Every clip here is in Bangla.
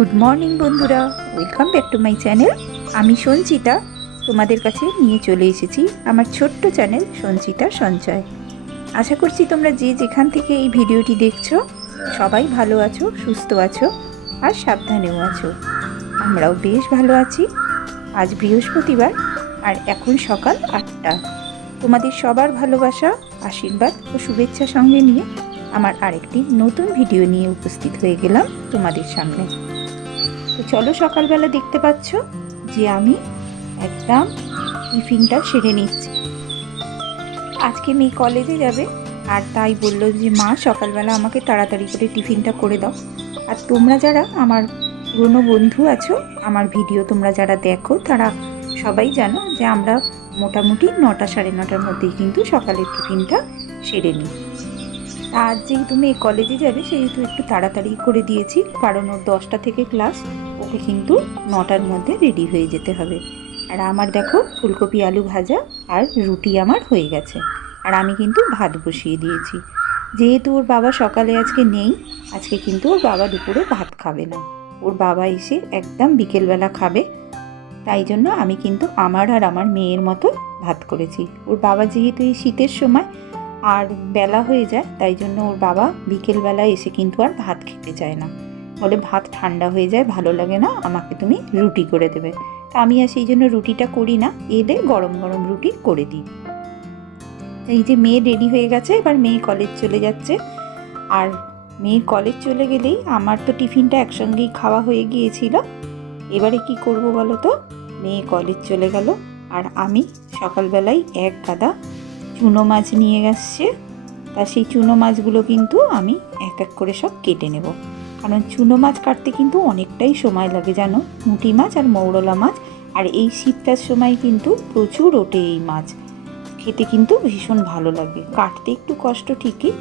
গুড মর্নিং বন্ধুরা। Welcome back to my channel আমি সঞ্চিতা। তোমাদের কাছে নিয়ে চলে এসেছি আমার ছোট্ট চ্যানেল সঞ্চিতা সঞ্চয়। আশা করছি তোমরা যে যেখান থেকে এই ভিডিওটি দেখছ সবাই ভালো আছো সুস্থ আছো আর সাবধানেও আছো। আমরাও বেশ ভালো আছি। আজ বৃহস্পতিবার আর এখন সকাল আটটা। তোমাদের সবার ভালোবাসা আশীর্বাদ ও শুভেচ্ছা সঙ্গে নিয়ে আমার আরেকটি নতুন ভিডিও নিয়ে উপস্থিত হয়ে গেলাম তোমাদের সামনে। তো চলো সকালবেলা দেখতে পাচ্ছ যে আমি একদম টিফিনটা সেরে নিচ্ছি। আজকে মেয়ে কলেজে যাবে আর তাই বলল যে, মা, সকালবেলা আমাকে তাড়াতাড়ি করে টিফিনটা করে দাও। আর তোমরা যারা আমার পুরনো বন্ধু আছো, আমার ভিডিও তোমরা যারা দেখো, তারা সবাই জানো যে আমরা মোটামুটি নটা সাড়ে নটার মধ্যেই কিন্তু সকালের টিফিনটা সেরে নিই। আজ যেহেতু মেয়ে কলেজে যাবে, সেহেতু একটু তাড়াতাড়ি করে দিয়েছি, কারণ ওর দশটা থেকে ক্লাস ওকে কিন্তু নটার মধ্যে রেডি হয়ে যেতে হবে। আর আমার দেখো, ফুলকপি, আলু ভাজা আর রুটি আমার হয়ে গেছে। আর আমি কিন্তু ভাত বসিয়ে দিয়েছি। যেহেতু ওর বাবা সকালে আজকে নেই, আজকে কিন্তু ওর বাবা দুপুরে ভাত খাবে না। ওর বাবা এসে একদম বিকেলবেলা খাবে। তাই জন্য আমি কিন্তু আমার আর আমার মেয়ের মতো ভাত করেছি। ওর বাবা যেহেতু এই শীতের সময় আর বেলা হয়ে যায়, তাই জন্য ওর বাবা বিকেলবেলা এসে কিন্তু আর ভাত খেতে চায় না। বলে ভাত ঠান্ডা হয়ে যায়, ভালো লাগে না, আমাকে তুমি রুটি করে দেবে। তা আমি আর সেই জন্য রুটিটা করি না, এলে গরম গরম রুটি করে দিই। এই যে মেয়ে রেডি হয়ে গেছে, এবার মেয়ে কলেজ চলে যাচ্ছে। আর মেয়ের কলেজ চলে গেলেই আমার তো টিফিনটা একসঙ্গেই খাওয়া হয়ে গিয়েছিল। এবারে কি করব বলো তো? মেয়ে কলেজ চলে গেল, আর আমি সকালবেলায় এক গাদা চুনো মাছ নিয়ে গেছে তা সেই চুনো মাছগুলো কিন্তু আমি এক এক করে সব কেটে নেব। কারণ চুনো মাছ কাটতে কিন্তু অনেকটাই সময় লাগে, জানো? মুটি মাছ আর মৌরলা মাছ। আর এই শীতটার সময় কিন্তু প্রচুর ওঠে এই মাছ। খেতে কিন্তু ভীষণ ভালো লাগে। কাটতে একটু কষ্ট ঠিকই,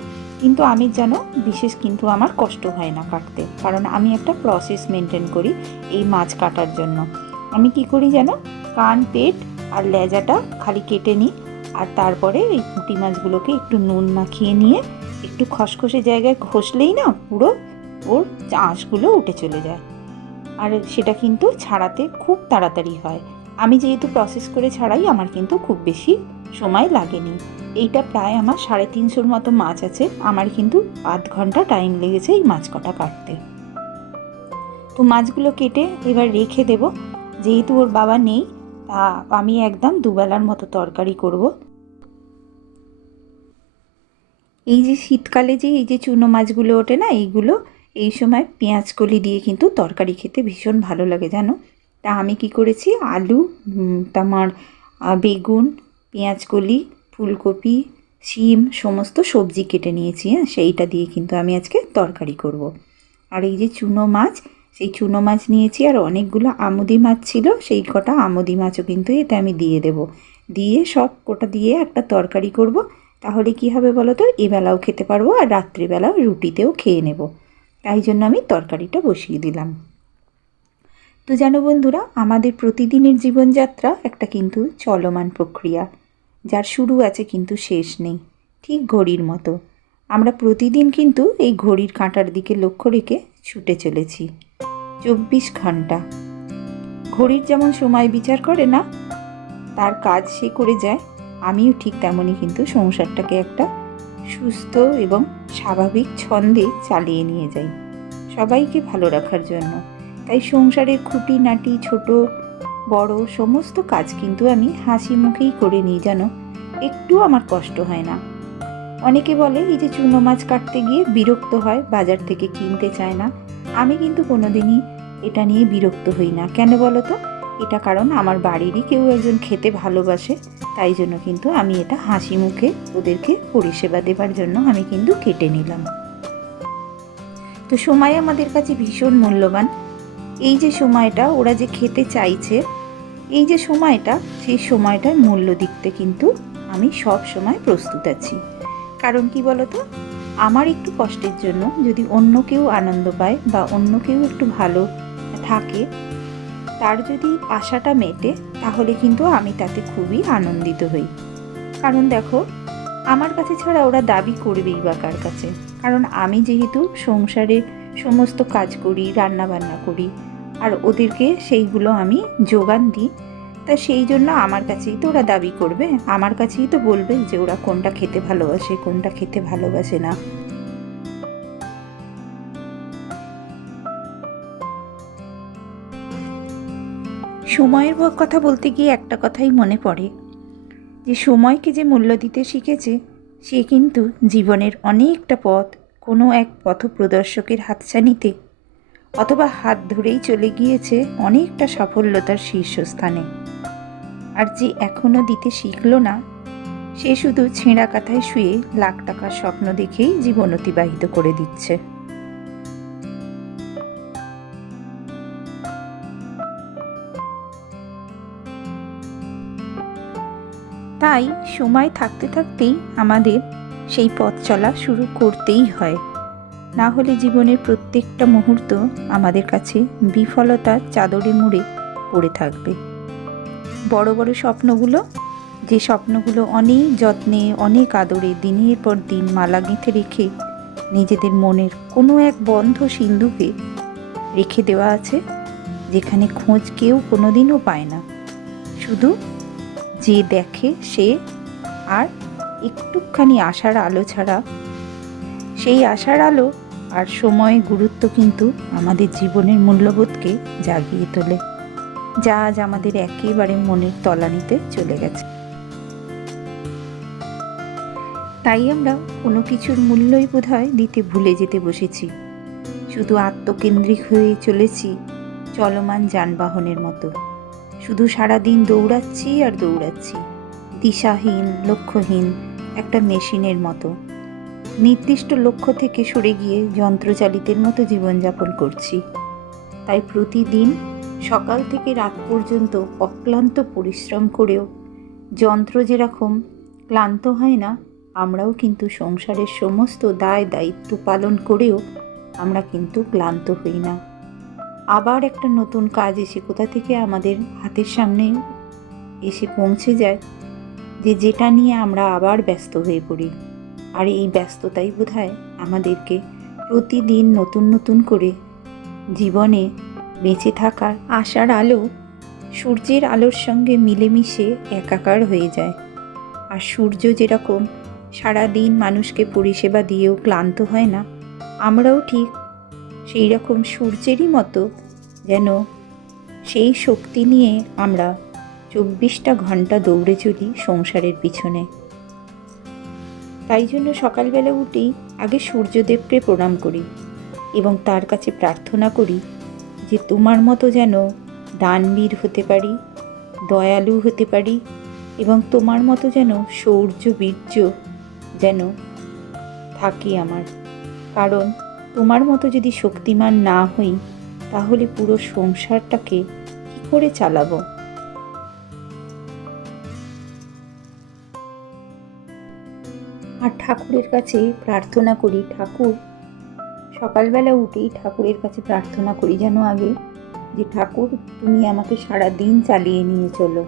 কিন্তু আমি জানো, বিশেষ কিন্তু আমার কষ্ট হয় না কাটতে। কারণ আমি একটা প্রসেস মেনটেন করি এই মাছ কাটার জন্য। আমি কি করি জানো? কান, পেট আর লেজাটা খালি কেটে নিই। আর তারপরে এই পুঁটি মাছগুলোকে একটু নুন মাখিয়ে নিয়ে একটু খসখসে জায়গায় ঘষলেই না পুরো ওর আঁশগুলো উঠে চলে যায়। আর সেটা কিন্তু ছাড়াতে খুব তাড়াতাড়ি হয়। আমি যেহেতু প্রসেস করে ছাড়াই, আমার কিন্তু খুব বেশি সময় লাগেনি। এইটা প্রায় আমার সাড়ে তিনশোর মতো মাছ আছে। আমার কিন্তু আধ ঘণ্টা টাইম লেগেছে এই মাছ কটা কাটতে। তো মাছগুলো কেটে এবার রেখে দেব। যেহেতু ওর বাবা নেই, তা আমি একদম দুবেলার মতো তরকারি করব। এই যে শীতকালে যে এই যে চুনো মাছগুলো ওঠে না, এইগুলো এই সময় পেঁয়াজ কলি দিয়ে কিন্তু তরকারি খেতে ভীষণ ভালো লাগে, জানো? তা আমি কি করেছি? আলু তোমার বেগুন পেঁয়াজ কলি ফুলকপি, শিম, সমস্ত সবজি কেটে নিয়েছি হ্যাঁ? সেইটা দিয়ে কিন্তু আমি আজকে তরকারি করব। আর এই যে চুনো মাছ, সেই চুনো মাছ নিয়েছি, আর অনেকগুলো আমুদি মাছ ছিল, সেই কটা আমুদি মাছও কিন্তু এতে আমি দিয়ে দেব। দিয়ে সব কোটা দিয়ে একটা তরকারি করব। তাহলে কি হবে বলো তো? এবেলাও খেতে পারব, আর রাত্রিবেলাও রুটিতেও খেয়ে নেব। তাই জন্য আমি তরকারিটা বসিয়ে দিলাম। তো জানো বন্ধুরা, আমাদের প্রতিদিনের জীবনযাত্রা একটা কিন্তু চলমান প্রক্রিয়া। যার শুরু আছে কিন্তু শেষ নেই, ঠিক ঘড়ির মতো। আমরা প্রতিদিন কিন্তু এই ঘড়ির কাঁটার দিকে লক্ষ্য রেখে ছুটে চলেছি। চব্বিশ ঘণ্টা ঘড়ির যেমন সময় বিচার করে না, তার কাজ সে করে যায়, আমিও ঠিক তেমনই কিন্তু সংসারটাকে একটা সুস্থ এবং স্বাভাবিক ছন্দে চালিয়ে নিয়ে যাই। সবাইকে ভালো রাখার জন্য। তাই সংসারের খুঁটিনাটি, ছোট, বড় সমস্ত কাজ কিন্তু আমি হাসি মুখেই করে নিই জানো একটু আমার কষ্ট হয় না। অনেকে বলে, এই যে চুনো মাছ কাটতে গিয়ে বিরক্ত হয়, বাজার থেকে কিনতে চায় না। আমি কিন্তু কোনোদিনই এটা নিয়ে বিরক্ত হই না। কেন বলো তো? এটা কারণ আমার বাড়িরই কেউ একজন খেতে ভালোবাসে। তাই জন্য কিন্তু আমি এটা হাসি মুখে ওদেরকে পরিষেবা দেবার জন্য আমি কিন্তু কেটে নিলাম। তো সময় আমাদের কাছে ভীষণ মূল্যবান। এই যে সময়টা ওরা যে খেতে চাইছে, এই যে সময়টা, সেই সময়টার মূল্য দিকতে কিন্তু আমি সব সময় প্রস্তুত আছি। কারণ কি বলতো? আমার একটু কষ্টের জন্য যদি অন্য কেউ আনন্দ পায় বা অন্য কেউ একটু ভালো থাকে তার যদি আশাটা মেটে, তাহলে কিন্তু আমি তাতে খুবই আনন্দিত হই। কারণ দেখো, আমার কাছে ছাড়া ওরা দাবি করবেই বা কার কাছে। কারণ আমি যেহেতু সংসারে সমস্ত কাজ করি রান্না বান্না করি, আর ওদেরকে সেইগুলো আমি যোগান দিই, তা সেই জন্য আমার কাছেই তো ওরা দাবি করবে। আমার কাছেই তো বলবে যে ওরা কোনটা খেতে ভালোবাসে, কোনটা খেতে ভালোবাসে না। সময়ের কথা বলতে গিয়ে একটা কথাই মনে পড়ে। যে সময়কে যে মূল্য দিতে শিখেছে, সে কিন্তু জীবনের অনেকটা পথ কোনো এক পথপ্রদর্শকের হাতছানিতে অথবা হাত ধরেই চলে গিয়েছে অনেকটা সাফল্যতার শীর্ষস্থানে। আর যে এখনও দিতে শিখল না, সে শুধু ছেঁড়া কাথায় শুয়ে লাখ টাকার স্বপ্ন দেখেই জীবন অতিবাহিত করে দিচ্ছে। তাই সময় থাকতে থাকতেই আমাদের সেই পথ চলা শুরু করতেই হয়। না হলে জীবনের প্রত্যেকটা মুহূর্ত আমাদের কাছে বিফলতার চাদরে মুড়ে পড়ে থাকবে। বড় বড় স্বপ্নগুলো, যে স্বপ্নগুলো অনেক যত্নে, অনেক আদরে দিনের পর দিন মালা গেঁথে রেখে নিজেদের মনের কোনো এক বন্ধ সিন্ধুকে রেখে দেওয়া আছে, যেখানে খোঁজ কেউ কোনোদিনও পায় না। শুধু যে দেখে সে আর একটুখানি আশার আলো ছাড়া। সেই আশার আলো আর সময় গুরুত্ব কিন্তু আমাদের জীবনের মূল্যবোধকে জাগিয়ে তোলে, যা আজ আমাদের একেবারে মনের তলানিতে চলে গেছে। তাই আমরা কোনো কিছুর মূল্যই বোধহয় দিতে ভুলে যেতে বসেছি। শুধু আত্মকেন্দ্রিক হয়ে চলেছি চলমান যানবাহনের মতো। শুধু সারাদিন দৌড়াচ্ছি আর দৌড়াচ্ছি। দিশাহীন, লক্ষ্যহীন, একটা মেশিনের মতো। নির্দিষ্ট লক্ষ্য থেকে সরে গিয়ে যন্ত্রচালিতের মতো জীবনযাপন করছি। তাই প্রতিদিন সকাল থেকে রাত পর্যন্ত অক্লান্ত পরিশ্রম করেও যন্ত্র যেরকম ক্লান্ত হয় না, আমরাও কিন্তু সংসারের সমস্ত দায় দায়িত্ব পালন করেও আমরা কিন্তু ক্লান্ত হই না। আবার একটা নতুন কাজ এসে কোথা থেকে আমাদের হাতের সামনে এসে পৌঁছে যায় যে যেটা নিয়ে আমরা আবার ব্যস্ত হয়ে পড়ি। আর এই ব্যস্ততাই বোধ আমাদেরকে প্রতিদিন নতুন নতুন করে জীবনে বেঁচে থাকার আশার আলো সূর্যের আলোর সঙ্গে মিলেমিশে একাকার হয়ে যায়। আর সূর্য যেরকম সারা দিন মানুষকে পরিষেবা দিয়েও ক্লান্ত হয় না, আমরাও ঠিক সেই রকম সূর্যেরই মতো যেন সেই শক্তি নিয়ে আমরা চব্বিশটা ঘণ্টা দৌড়ে চলি সংসারের পিছনে। তাই জন্য সকালবেলা উঠেই আগে সূর্যদেবকে প্রণাম করি এবং তার কাছে প্রার্থনা করি যে তোমার মতো যেন দানবীর হতে পারি, দয়ালু হতে পারি এবং তোমার মতো যেন শৌর্য বীর্য যেন থাকি আমার। কারণ তোমার মতো যদি শক্তিমান না হই, তাহলে পুরো সংসারটাকে কি করে চালাবো? আর ঠাকুরের কাছে প্রার্থনা করি, ঠাকুর, সকালবেলা উঠেই ঠাকুরের কাছে প্রার্থনা করি যেন আগে যে ঠাকুর, তুমি আমাকে সারা দিন চালিয়ে নিয়ে চলো।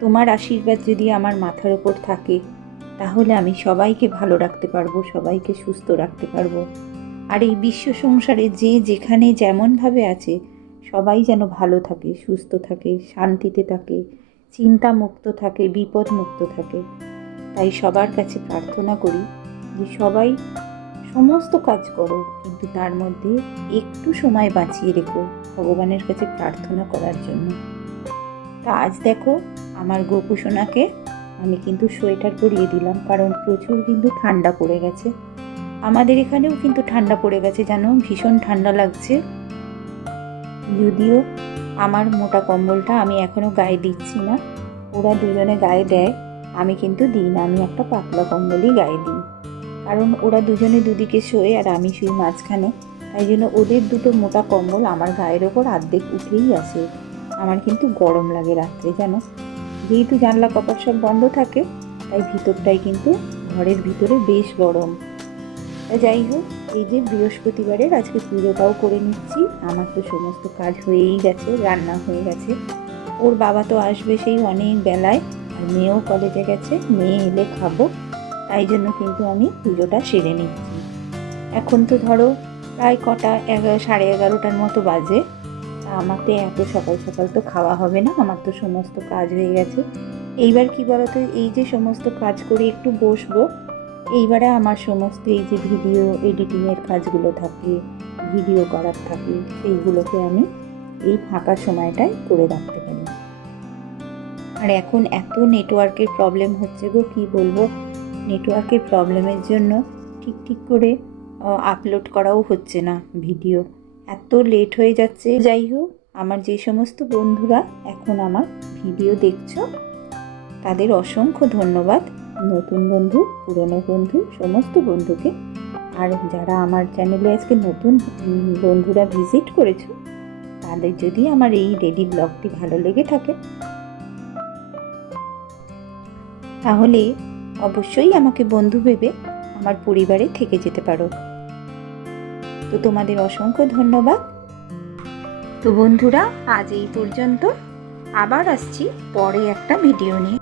তোমার আশীর্বাদ যদি আমার মাথার ওপর থাকে, তাহলে আমি সবাইকে ভালো রাখতে পারব, সবাইকে সুস্থ রাখতে পারব। আর এই বিশ্ব সংসারে যে যেখানে যেমনভাবে আছে, সবাই যেন ভালো থাকে, সুস্থ থাকে, শান্তিতে থাকে চিন্তা মুক্ত থাকে বিপদ মুক্ত থাকে। তাই সবার কাছে প্রার্থনা করি যে সবাই সমস্ত কাজ করো, কিন্তু তার মধ্যে একটু সময় বাঁচিয়ে রেখো ভগবানের কাছে প্রার্থনা করার জন্য। তা আজ দেখো, আমার গোপুসোনাকে আমি কিন্তু সোয়েটার পরিয়ে দিলাম, কারণ প্রচুর কিন্তু ঠান্ডা পড়ে গেছে। আমাদের এখানেও কিন্তু ঠান্ডা পড়ে গেছে জানো, ভীষণ ঠান্ডা লাগছে। যদিও আমার মোটা কম্বলটা আমি এখনও গায়ে দিচ্ছি না, ওরা দুজনে গায়ে দেয়, আমি কিন্তু দিই না, আমি একটা পাতলা কম্বলই গায়ে দিই। কারণ ওরা দুজনে দুদিকে শোয়ে আর আমি শুই মাঝখানে, তাই জন্য ওদের দুটো মোটা কম্বল আমার গায়ের ওপর আর্ধেক উঠেই আসে। আমার কিন্তু গরম লাগে রাত্রে, জানো? যেহেতু জানলা কপাট সব বন্ধ থাকে, তাই ভিতরটাই কিন্তু ঘরের ভিতরে বেশ গরম। যাই হোক, এই যে বৃহস্পতিবারের আজকে পুজোটাও করে নিচ্ছি। আমার তো সমস্ত কাজ হয়েই গেছে, রান্না হয়ে গেছে। ওর বাবা তো আসবে সেই অনেক বেলায়, আর মেয়েও কলেজে গেছে, মেয়ে এলে খাব। তাই জন্য কিন্তু আমি পুজোটা সেরে নিচ্ছি। এখন তো ধরো প্রায় কটা এগারো, সাড়ে এগারোটার মতো বাজে। তা আমার এত সকাল সকাল তো খাওয়া হবে না, আমার তো সমস্ত কাজ হয়ে গেছে। এইবার কি বলতো, এই যে সমস্ত কাজ করে একটু বসবো এইবারে আমার সমস্ত এই যে ভিডিও এডিটিংয়ের কাজগুলো থাকে ভিডিও করার থাকে, সেইগুলোকে আমি এই ফাঁকা সময়টায় করে রাখতে পারি। আর এখন এত নেটওয়ার্কের প্রবলেম হচ্ছে গো, কী বলব? নেটওয়ার্কের প্রবলেমের জন্য ঠিক ঠিক করে আপলোড করাও হচ্ছে না ভিডিও এত লেট হয়ে যাচ্ছে। যাই হোক, আমার যে সমস্ত বন্ধুরা এখন আমার ভিডিও দেখছ, তাদের অসংখ্য ধন্যবাদ। নতুন বন্ধু, পুরনো বন্ধু, সমস্ত বন্ধুকে। আর যারা আমার চ্যানেলে আজকে নতুন বন্ধুরা ভিজিট করেছ, তাদের যদি আমার এই ডেলি ব্লগটি ভালো লেগে থাকে, তাহলে অবশ্যই আমাকে বন্ধু ভেবে আমার পরিবারে থেকে যেতে পারো। তো তোমাদের অসংখ্য ধন্যবাদ। তো বন্ধুরা, আজ এই পর্যন্ত। আবার আসছি পরে একটা ভিডিও নিয়ে।